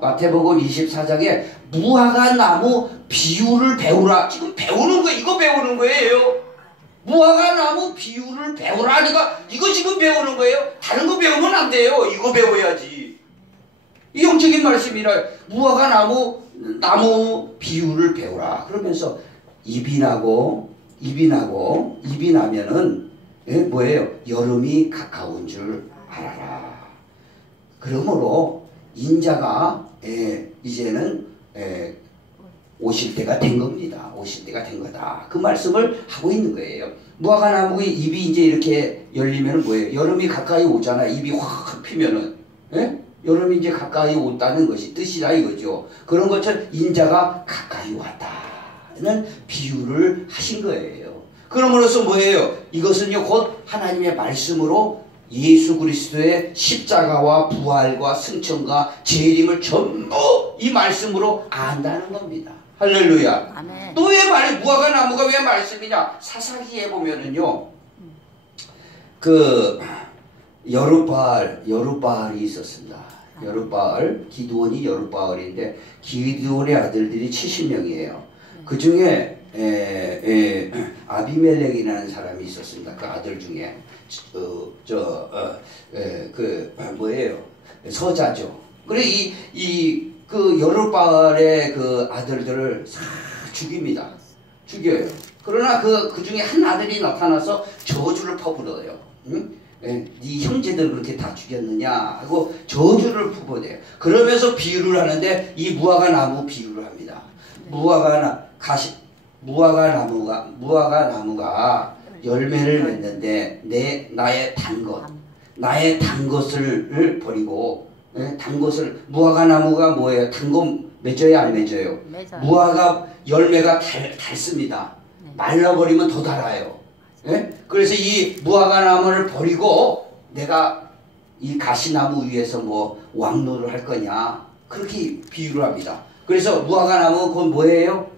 마태복음 24장에 무화과 나무 비유를 배우라. 지금 배우는 거예요. 이거 배우는 거예요. 무화과 나무 비유를 배우라 하니까 이거 지금 배우는 거예요. 다른 거 배우면 안 돼요. 이거 배워야지. 이 영적인 말씀이라. 무화과 나무 비유를 배우라. 그러면서 입이 나면은 뭐예요? 여름이 가까운 줄 알아라. 그러므로 인자가 이제는 오실 때가 된 겁니다. 오실 때가 된 거다. 그 말씀을 하고 있는 거예요. 무화과 나무의 입이 이제 이렇게 열리면 뭐예요? 여름이 가까이 오잖아. 입이 확 피면은. 여름이 이제 가까이 온다는 것이 뜻이다 이거죠. 그런 것처럼 인자가 가까이 왔다는 비유를 하신 거예요. 그러므로서 뭐예요? 이것은요 곧 하나님의 말씀으로 예수 그리스도의 십자가와 부활과 승천과 재림을 전부 이 말씀으로 안다는 겁니다. 할렐루야. 아멘. 또 왜 무화과 나무가 왜 말씀이냐? 사사기에 보면은요 그 여룻바알이 있었습니다. 기드온이 여룻바알인데 기드온의 아들들이 70명이에요. 그 중에 아비멜렉이라는 사람이 있었습니다. 그 아들 중에 서자죠. 그래 그 여룻바알의 그 아들들을 다 죽여요. 그러나 그 중에 한 아들이 나타나서 저주를 퍼부어요. 응? 네 형제들 그렇게 다 죽였느냐 하고 저주를 퍼부어요. 그러면서 비유를 하는데 이 무화과 나무 비유를 합니다. 무화과 나무가 열매를 맺는데 나의 단 것을 버리고 단 것을 무화과 나무가 뭐예요? 단 거 맺어요 안 맺어요? 무화과 열매가 달습니다. 말라버리면 더 달아요. 그래서 이 무화과 나무를 버리고 내가 이 가시나무 위에서 뭐 왕노를 할 거냐 그렇게 비유를 합니다. 그래서 무화과 나무는 그건 뭐예요?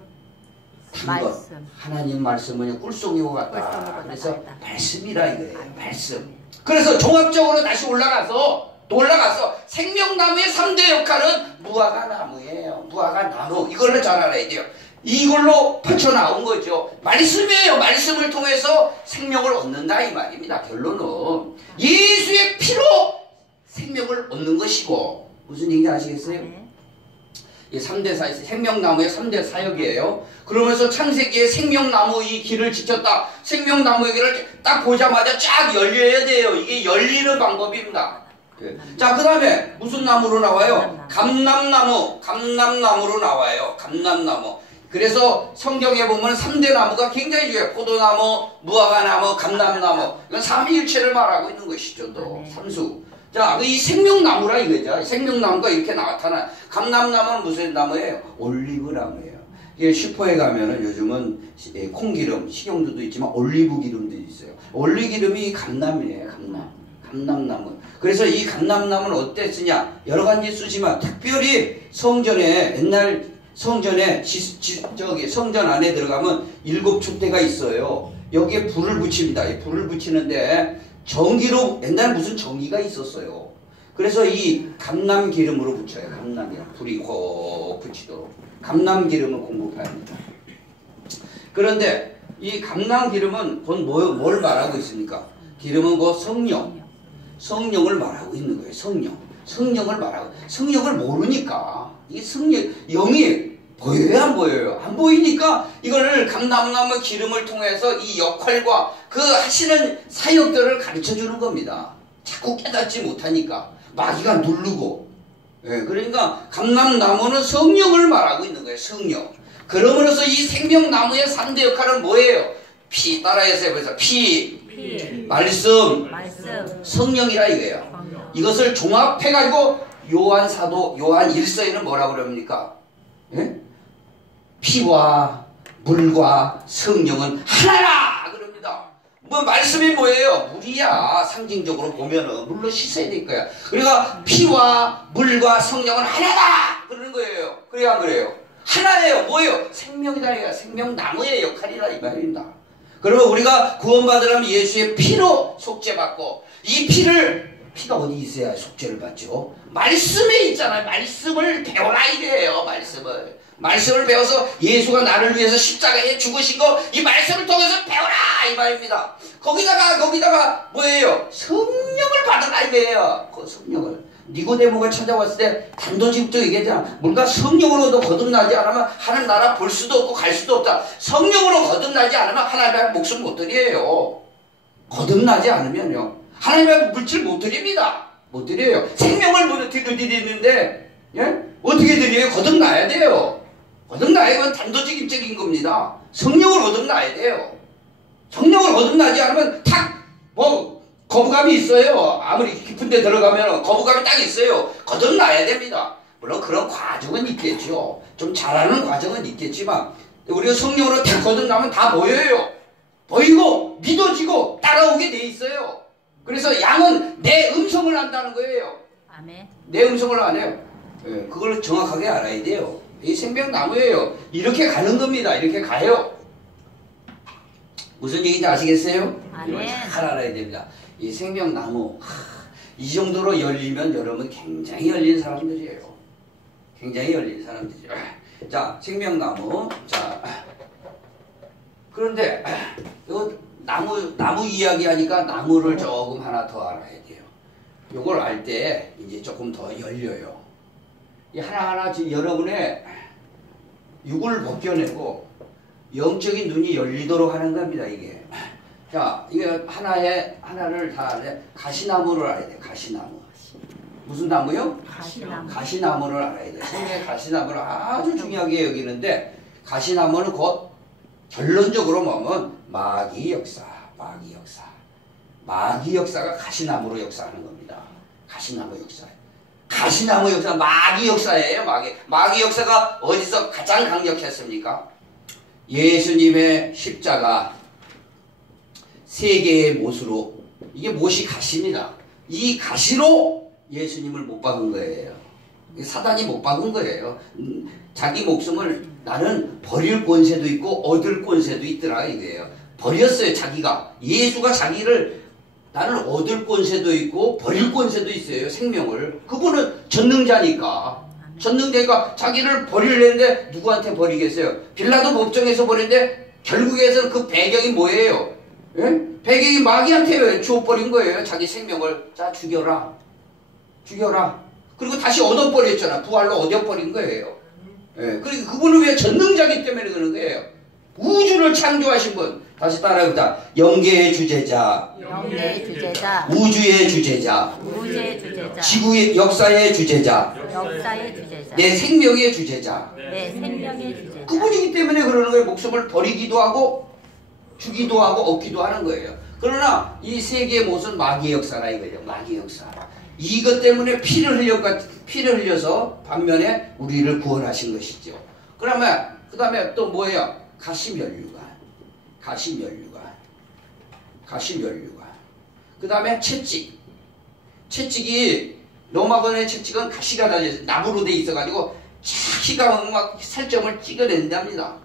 단 것. 하나님 말씀은 꿀송이와 같다. 그래서 말씀이라 이거예요. 말씀. 그래서 종합적으로 다시 올라가서 생명나무의 3대 역할은 무화과 나무예요. 무화과 나무. 이걸로 잘 알아야 돼요. 이걸로 펼쳐나온 거죠. 말씀이에요. 말씀을 통해서 생명을 얻는다 이 말입니다. 결론은 예수의 피로 생명을 얻는 것이고 무슨 얘기인지 아시겠어요? 이 3대 생명나무의 3대 사역이에요. 그러면서 창세기에 생명나무 이 길을 지켰다. 생명나무의 길을 딱 보자마자 쫙 열려야 돼요. 이게 열리는 방법입니다. 자, 그 다음에 무슨 나무로 나와요? 감람나무로 나와요. 감람나무. 그래서 성경에 보면 3대 나무가 굉장히 중요해요. 포도나무, 무화과나무, 감람나무. 이건 삼위일체를 말하고 있는 것이죠. 또 삼수. 자, 이 생명나무라 이거죠. 생명나무가 이렇게 나타나요. 감람나무는 무슨 나무예요? 올리브나무예요. 이게 슈퍼에 가면은 요즘은 콩기름, 식용유도 있지만 올리브 기름도 있어요. 올리기름이 감람이에요. 감람나무. 그래서 이 감람나무는 어때 쓰냐? 여러 가지 쓰지만 특별히 성전에 옛날 성전에 성전 안에 들어가면 7촛대가 있어요. 여기에 불을 붙입니다. 이 불을 붙이는데 전기로 옛날 무슨 전기가 있었어요. 그래서 이 감람기름으로 붙여요. 감람기름. 불이 확 붙이도록. 감람기름을 공급합니다. 그런데 이 감람기름은 곧 뭘 말하고 있습니까? 기름은 곧 성령을 말하고 있는 거예요. 성령을 말하고. 성령을 모르니까 이 영이 보여요 안 보여요? 안 보이니까 이걸 감람나무 기름을 통해서 이 역할과 그 하시는 사역들을 가르쳐 주는 겁니다. 자꾸 깨닫지 못하니까 마귀가 누르고. 그러니까 감람나무는 성령을 말하고 있는 거예요. 성령. 그러므로서 이 생명나무의 3대 역할은 뭐예요? 피. 따라해서 해보세요. 피. 말씀. 성령이라 이거예요. 이것을 종합해가지고 요한 1서에는 뭐라고 그럽니까? 피와 물과 성령은 하나라 그럽니다. 뭐 말씀이 뭐예요? 물이야. 상징적으로 보면은 물로 씻어야 될 거야. 그러니까 피와 물과 성령은 하나다 그러는 거예요. 그래야 안 그래요? 하나예요. 뭐예요? 생명이다. 이거야. 생명나무의 역할이라 이 말입니다. 그러면 우리가 구원받으려면 예수의 피로 속죄받고 이 피를 피가 어디 있어야 속죄를 받죠? 말씀에 있잖아요. 말씀을 배워라 이래요. 말씀을 배워서 예수가 나를 위해서 십자가에 죽으신 거 이 말씀을 통해서 배워라 이 말입니다. 거기다가 뭐예요? 성령을 받아라 이거예요. 그 성령을 니고데모가 찾아왔을 때 단도직입적으로 얘기했잖아. 뭔가 성령으로도 거듭나지 않으면 하나님 나라 볼 수도 없고 갈 수도 없다. 성령으로 거듭나지 않으면 하나님의 목숨 못 드려요. 거듭나지 않으면요 하나님의 물질 못 드립니다. 못 드려요. 생명을 못 드리는데 예? 어떻게 드려요? 거듭나야 돼요. 거듭나야 건 단도직입적인 겁니다. 성령을 거듭나야 돼요. 성령을 거듭나지 않으면 거부감이 있어요. 아무리 깊은 데 들어가면 거부감이 딱 있어요. 거듭나야 됩니다. 물론 그런 과정은 있겠죠. 좀 잘하는 과정은 있겠지만 우리가 성령으로 다 거듭나면 다 보여요. 보이고 믿어지고 따라오게 돼 있어요. 그래서 양은 내 음성을 안다는 거예요. 아멘. 내 음성을 안 해요. 예, 그걸 정확하게 알아야 돼요. 이 생명나무예요. 이렇게 가는 겁니다. 이렇게 가요. 무슨 얘기인지 아시겠어요? 이걸 잘 알아야 됩니다. 이 생명나무 이 정도로 열리면 여러분 굉장히 열린 사람들이에요. 굉장히 열린 사람들이죠. 자, 생명나무. 자, 그런데 이거 나무 이야기 하니까 나무를 조금 하나 더 알아야 돼요. 요걸 알 때 이제 조금 더 열려요. 이 하나하나 여러분의 육을 벗겨내고 영적인 눈이 열리도록 하는 겁니다, 이게. 자, 이게 하나를 다 알아야 돼. 가시나무를 알아야 돼, 가시나무. 무슨 나무요? 가시나무. 가시나무를 알아야 돼. 성경의 가시나무를 아주 중요하게 여기는데, 가시나무는 곧 결론적으로 보면 마귀 역사가 가시나무로 역사하는 겁니다. 가시나무 역사. 가시나무 역사, 마귀 역사예요, 마귀 역사가 어디서 가장 강력했습니까? 예수님의 십자가 세 개의 못으로, 이게 못이 가시입니다. 이 가시로 예수님을 못 박은 거예요. 사단이 못 박은 거예요. 자기 목숨을 나는 버릴 권세도 있고 얻을 권세도 있더라 이거예요. 버렸어요. 자기가. 예수가 자기를 나는 얻을 권세도 있고 버릴 권세도 있어요. 생명을. 그분은 전능자니까. 전능자니까 자기를 버리려는데 누구한테 버리겠어요? 빌라도 법정에서 버리는데 결국에는 그 배경이 뭐예요? 예? 배경이 마귀한테 주어버린 거예요. 자기 생명을. 자, 죽여라. 그리고 다시 얻어버렸잖아. 부활로 얻어버린 거예요. 예. 그러니까 그분은 왜 전능자기 때문에 그러는 거예요. 우주를 창조하신 분. 다시 따라해보자. 영계의 주제자. 우주의 주제자. 지구의 역사의 주제자. 내 생명의 주제자. 그분이기 때문에 그러는 거예요. 목숨을 버리기도 하고 주기도 하고 얻기도 하는 거예요. 그러나 이 세계의 못은 마귀의 역사라 이거예요. 마귀의 역사. 이것 때문에 피를 흘려서 반면에 우리를 구원하신 것이죠. 그 다음에 또 뭐예요? 가시면류관. 그 다음에 채찍이 로마권의 채찍은 가시가 달려있어요. 나무로 돼 있어가지고 자기가 막 살점을 찍어낸답니다.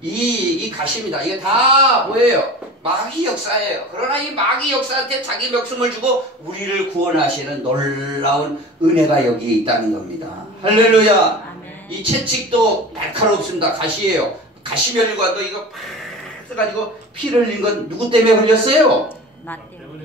이 가시입니다. 이게 다 뭐예요? 마귀 역사예요. 그러나 이 마귀 역사한테 자기 목숨을 주고 우리를 구원하시는 놀라운 은혜가 여기에 있다는 겁니다. 할렐루야. 아멘. 이 채찍도 날카롭습니다. 가시예요. 가시면류관도 이거 팍 써가지고 피를 흘린 건 누구 때문에 흘렸어요? 나 때문에.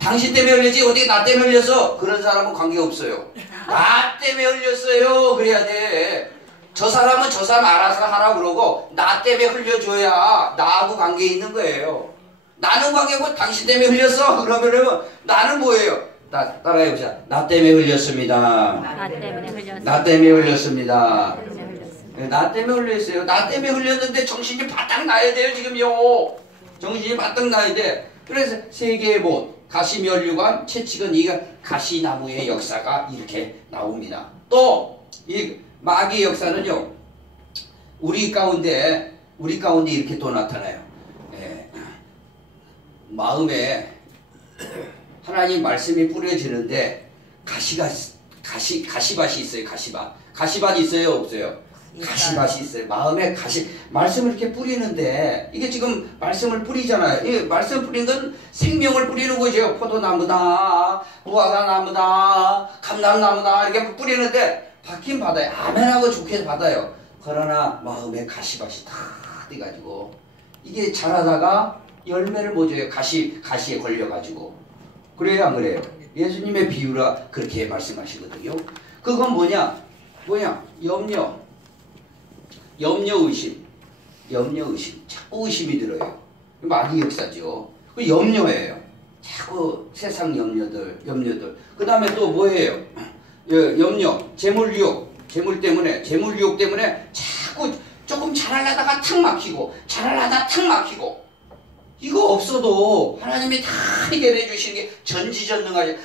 당신 때문에 흘리지 어디 나 때문에 흘려서 그런 사람은 관계없어요. 나 때문에 흘렸어요. 그래야 돼. 저 사람은 저 사람 알아서 하라고 그러고 나 때문에 흘려줘야 나하고 관계 있는 거예요. 나는 관계고 당신 때문에 흘렸어. 그러면은 나는 뭐예요? 따라해보자. 나 때문에 흘렸습니다. 나 때문에 흘렸습니다. 나 때문에 흘렸어요. 나 때문에 흘렸는데 정신이 바짝 나야 돼요. 지금요. 정신이 바짝 나야 돼. 그래서 세계의 못, 가시면류관, 채찍은 이 가시나무의 역사가 이렇게 나옵니다. 또 이 마귀의 역사는요, 우리 가운데 이렇게 또 나타나요. 예. 마음에 하나님 말씀이 뿌려지는데 가시밭이 있어요. 가시밭 있어요, 없어요? 가시밭이 있어요. 마음에 말씀을 이렇게 뿌리는데, 이게 지금 말씀을 뿌리잖아요. 이 말씀을 뿌리는 건 생명을 뿌리는 거죠. 포도나무다, 무화과 나무다, 감람나무다, 이렇게 뿌리는데, 받긴 받아요. 아멘하고 좋게 받아요. 그러나 마음에 가시밭이 다 돼가지고, 이게 자라다가 열매를 못 줘요. 가시에 걸려가지고. 그래요, 안 그래요? 예수님의 비유라 그렇게 말씀하시거든요. 그건 뭐냐? 염려의심. 자꾸 의심이 들어요. 마귀 역사죠. 그 염려예요. 자꾸 세상 염려들. 그 다음에 또 뭐예요? 염려, 재물유혹 때문에 자꾸 조금 잘하려다가 탁 막히고, 이거 없어도 하나님이 다 해결해 주시는 게 전지전능하지.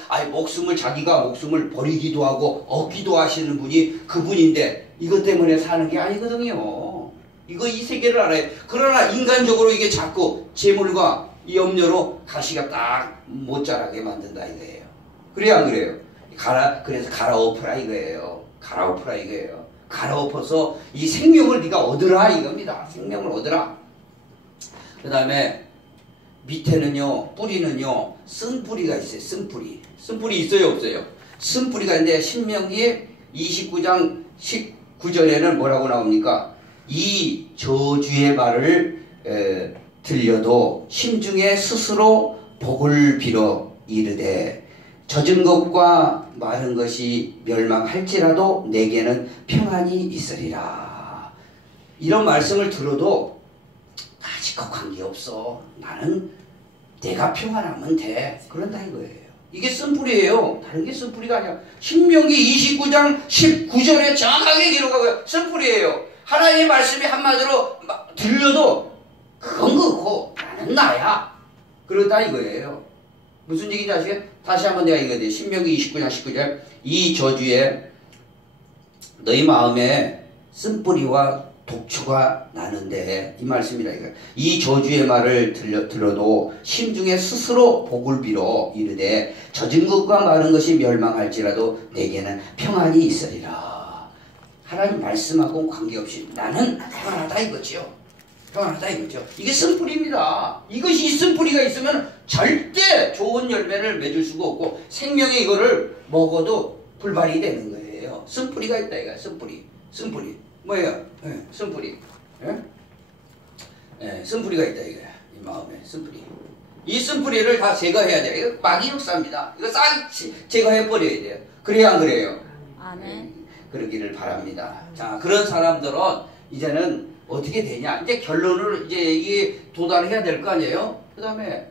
자기가 목숨을 버리기도 하고 얻기도 하시는 분이 그분인데, 이것 때문에 사는 게 아니거든요. 이 세계를 알아요. 그러나 인간적으로 이게 자꾸 재물과 염려로 가시가 딱 못 자라게 만든다 이거예요. 그래요, 안 그래요? 그래서 갈아엎으라 이거예요. 갈아엎어서 이 생명을 네가 얻으라 이겁니다. 생명을 얻으라. 그 다음에 밑에는요, 뿌리는요, 쓴뿌리가 있어요. 쓴뿌리 있어요, 없어요? 쓴뿌리가 있는데, 신명기 29장 19절에는 뭐라고 나옵니까? 이 저주의 말을 들려도 심중에 스스로 복을 빌어 이르되, 젖은 것과 마른 것이 멸망할지라도 내게는 평안이 있으리라. 이런 말씀을 들어도 아직과 관계없어. 나는 내가 평안하면 돼. 그런다 이거예요. 이게 쓴뿌리예요. 다른 게 쓴뿌리가 아니야. 신명기 29장 19절에 정확하게 기록하고요. 쓴뿌리예요. 하나님의 말씀이 한마디로 들려도 그건 그렇고 나는 나야. 그러다 이거예요. 무슨 얘기인지 아시겠어요? 다시 한번 내가 읽어야 돼. 신명기 29장 19절. 이 저주에 너희 마음에 쓴뿌리와 독초가 나는데, 이 말씀이라 이거예요. 이 저주의 말을 들어도 심중에 스스로 복을 빌어 이르되, 젖은 것과 마른 것이 멸망할지라도 내게는 평안이 있으리라. 하나님 말씀하고 관계없이 나는 평안하다 이거죠. 이게 쓴뿌리입니다. 이것이 쓴뿌리가 있으면 절대 좋은 열매를 맺을 수가 없고, 생명의 이거를 먹어도 불발이 되는 거예요. 쓴뿌리가 있다 이거야. 쓴뿌리. 뭐예요? 쓴뿌리. 쓴뿌리가 있다 이거야. 이 마음에 쓴뿌리. 이 쓴뿌리를 다 제거해야 돼요. 이거 마귀 역사입니다. 이거 싹 제거해버려야 돼요. 그래야 안 그래요? 그러기를 바랍니다. 자, 그런 사람들은 이제는 어떻게 되냐? 이제 결론을 이게 도달해야 될 거 아니에요? 그 다음에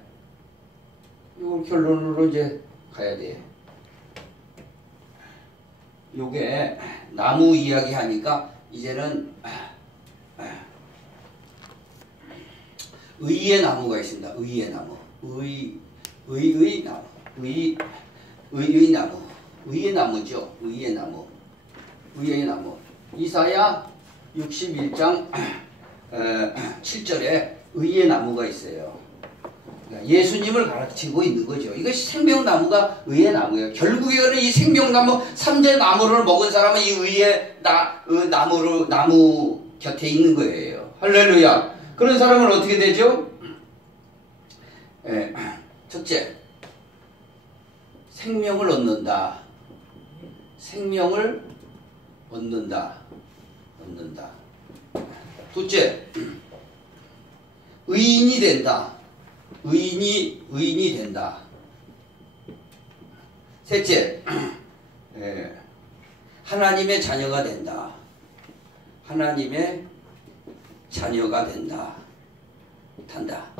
이걸 결론으로 이제 가야 돼. 요게 나무 이야기 하니까 이제는 의의 나무가 있습니다. 의의 나무. 의의 나무죠. 의의 나무. 이사야 61장 7절에 의의 나무가 있어요. 예수님을 가르치고 있는 거죠. 이것이 생명나무가 의의 나무예요. 결국에는 이 생명나무 3대 나무를 먹은 사람은 이 의의 나무 곁에 있는 거예요. 할렐루야. 그런 사람은 어떻게 되죠? 첫째, 생명을 얻는다. 둘째, 의인이 된다. 의인이 된다. 셋째, 하나님의 자녀가 된다.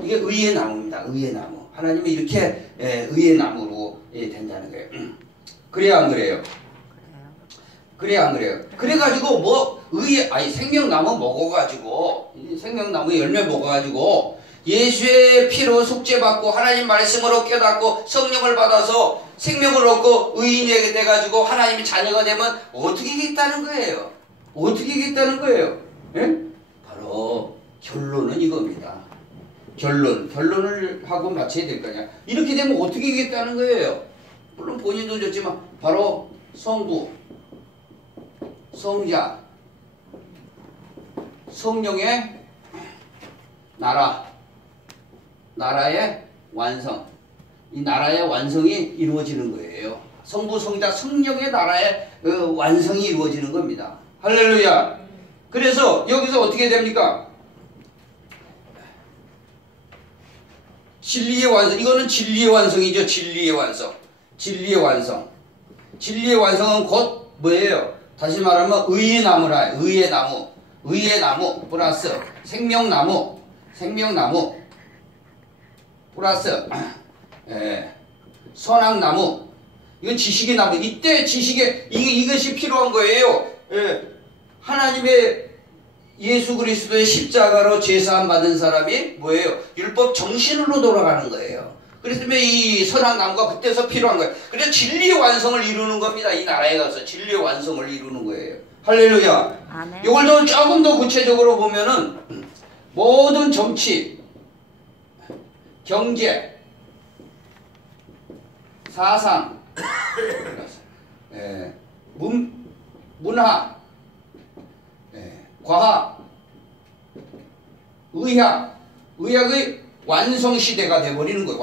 이게 의의 나무입니다. 의의 나무. 하나님이 이렇게 의의 나무로 된다는 거예요. 그래야 안 그래요? 그래가지고 생명나무 먹어가지고, 생명나무 열매 먹어가지고 예수의 피로 속죄받고 하나님 말씀으로 깨닫고 성령을 받아서 생명을 얻고 의인이 돼가지고 하나님의 자녀가 되면 어떻게 하겠다는 거예요? 예? 바로 결론은 이겁니다. 결론을 하고 마쳐야 될 거 아니야. 이렇게 되면 어떻게 하겠다는 거예요? 물론 본인도 좋지만 바로 성부, 성자, 성령의 나라의 완성. 이 나라의 완성이 이루어지는 거예요. 성부, 성자, 성령의 나라의 완성이 이루어지는 겁니다. 할렐루야. 그래서 여기서 어떻게 됩니까? 진리의 완성. 이거는 진리의 완성이죠. 진리의 완성. 진리의 완성. 진리의 완성은 곧 뭐예요? 다시 말하면 의의 나무라. 의의 나무. 의의 나무 플러스 생명나무. 생명나무 플러스 선악나무. 이건 지식의 나무. 이때 지식의 이것이 필요한 거예요. 하나님의 예수 그리스도의 십자가로 제사함 받은 사람이 뭐예요? 율법 정신으로 돌아가는 거예요. 그래서 이 선악나무가 그때서 필요한 거예요. 그래서 진리의 완성을 이루는 겁니다. 이 나라에 가서 진리의 완성을 이루는 거예요. 할렐루야. 아멘. 이걸 더 조금 더 구체적으로 보면은 모든 정치, 경제, 사상, 문화, 과학, 의학의 완성시대가 돼버리는 거예요.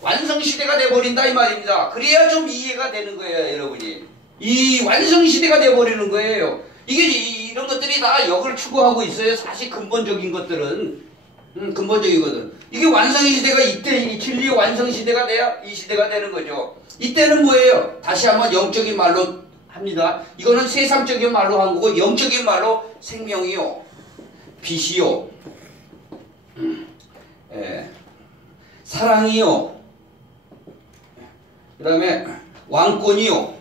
완성시대가 돼버린다 이 말입니다. 그래야 좀 이해가 되는 거예요, 여러분이. 이 완성시대가 돼버리는 거예요. 이게 이런 것들이 다 역을 추구하고 있어요. 사실 근본적인 것들은 근본적이거든. 이게 완성의 시대가 이때 이 진리의 완성시대가 돼야 이 시대가 되는 거죠. 이때는 뭐예요? 다시 한번 영적인 말로 합니다. 이거는 세상적인 말로 한 거고 영적인 말로 생명이요, 빛이요, 사랑이요, 그 다음에 왕권이요,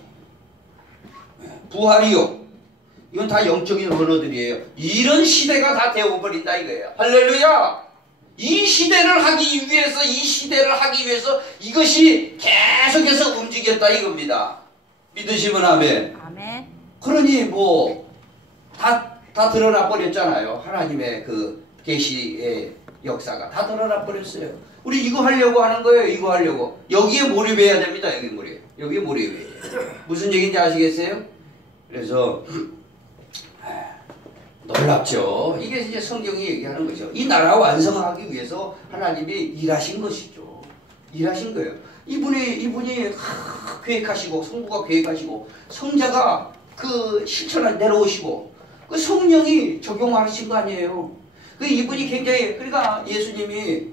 부활이요. 이건 다 영적인 언어들이에요. 이런 시대가 다 되어버린다 이거예요. 할렐루야. 이 시대를 하기 위해서 이것이 계속해서 움직였다 이겁니다. 믿으시면 아멘. 아멘. 그러니 뭐 다 드러나 버렸잖아요. 하나님의 그 계시의 역사가 다 드러나 버렸어요. 우리 이거 하려고 하는 거예요. 이거 하려고. 여기에 몰입해야 됩니다. 여기에 몰입해야 돼요. 무슨 얘기인지 아시겠어요? 그래서 놀랍죠. 이게 이제 성경이 얘기하는 거죠. 이 나라 완성하기 위해서 하나님이 일하신 것이죠. 일하신 거예요. 이분이 계획하시고 성부가 계획하시고 성자가 그 실천을 내려오시고 그 성령이 적용하신 거 아니에요. 그 이분이 굉장히 그러니까 예수님이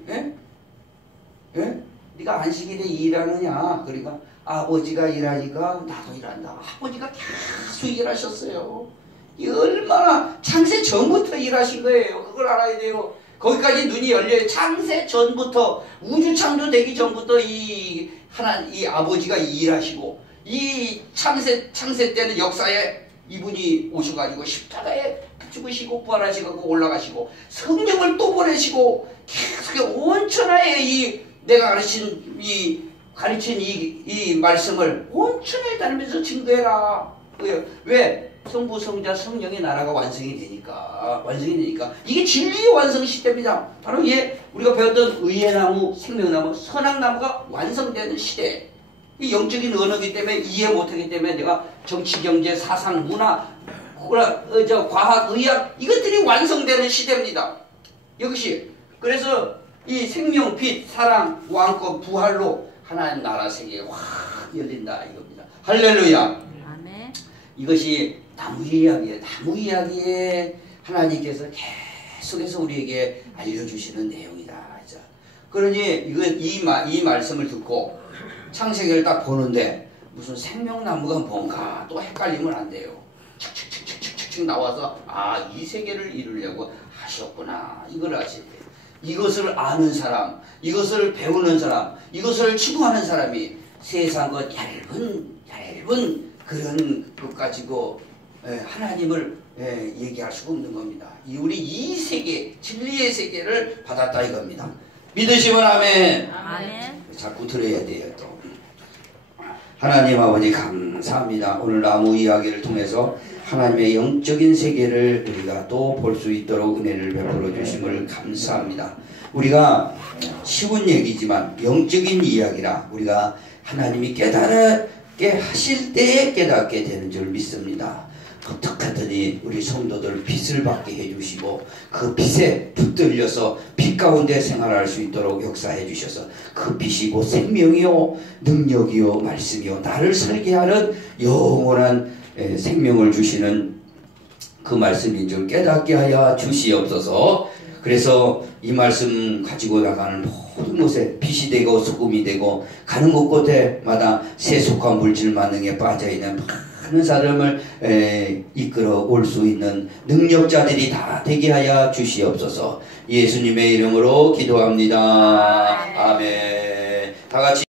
네가 안식일에 일하느냐? 그러니까 아버지가 일하니까 나도 일한다. 아버지가 계속 일하셨어요. 이 얼마나 창세 전부터 일하신 거예요. 그걸 알아야 돼요. 거기까지 눈이 열려요. 창세 전부터 우주 창조되기 전부터 이 아버지가 일하시고 이 창세 때는 역사에 이분이 오셔가지고 십자가에 죽으시고 부활하시고 올라가시고 성령을 또 보내시고 계속 온 천하에 이 내가 가르친 이 말씀을 온 천하에 다니면서 증거해라. 왜? 성부, 성자, 성령의 나라가 완성이 되니까 이게 진리의 완성 시대입니다. 바로 이게 우리가 배웠던 의의 나무, 생명나무, 선악나무가 완성되는 시대. 이 영적인 언어이기 때문에 이해 못하기 때문에 내가 정치, 경제, 사상, 문화, 과학, 의학 이것들이 완성되는 시대입니다. 역시 그래서 이 생명, 빛, 사랑, 왕권, 부활로 하나님 나라 세계가 확 열린다 이겁니다. 할렐루야. 아멘. 이것이 나무 이야기에 하나님께서 계속해서 우리에게 알려주시는 내용이다. 그러니 이 말씀을 듣고 창세기를 딱 보는데 무슨 생명나무가 뭔가 또 헷갈리면 안 돼요. 칙칙칙칙칙칙 나와서 이 세계를 이루려고 하셨구나. 이걸 아셔야 돼요. 이것을 아는 사람, 이것을 배우는 사람, 이것을 추구하는 사람이 세상과 얇은 그런 것 가지고 하나님을 얘기할 수가 없는 겁니다. 우리 이 세계, 진리의 세계를 받았다 이겁니다. 믿으시면 아멘. 아멘. 자꾸 들어야 돼요 또. 하나님 아버지 감사합니다. 오늘 나무 이야기를 통해서 하나님의 영적인 세계를 우리가 또 볼 수 있도록 은혜를 베풀어 주심을 감사합니다. 우리가 쉬운 얘기지만 영적인 이야기라 우리가 하나님이 깨닫게 하실 때에 깨닫게 되는 줄 믿습니다. 어떡하더니 우리 성도들 빛을 받게 해주시고 그 빛에 붙들려서 빛 가운데 생활할 수 있도록 역사해 주셔서 그 빛이 곧 생명이요 능력이요 말씀이요 나를 살게 하는 영원한 생명을 주시는 그 말씀인 줄 깨닫게 하여 주시옵소서. 그래서 이 말씀 가지고 나가는 모든 곳에 빛이 되고 소금이 되고 가는 곳곳에마다 세속한 물질 만능에 빠져있는 많은 사람을 이끌어 올 수 있는 능력자들이 다 되게 하여 주시옵소서. 예수님의 이름으로 기도합니다. 아멘. 다 같이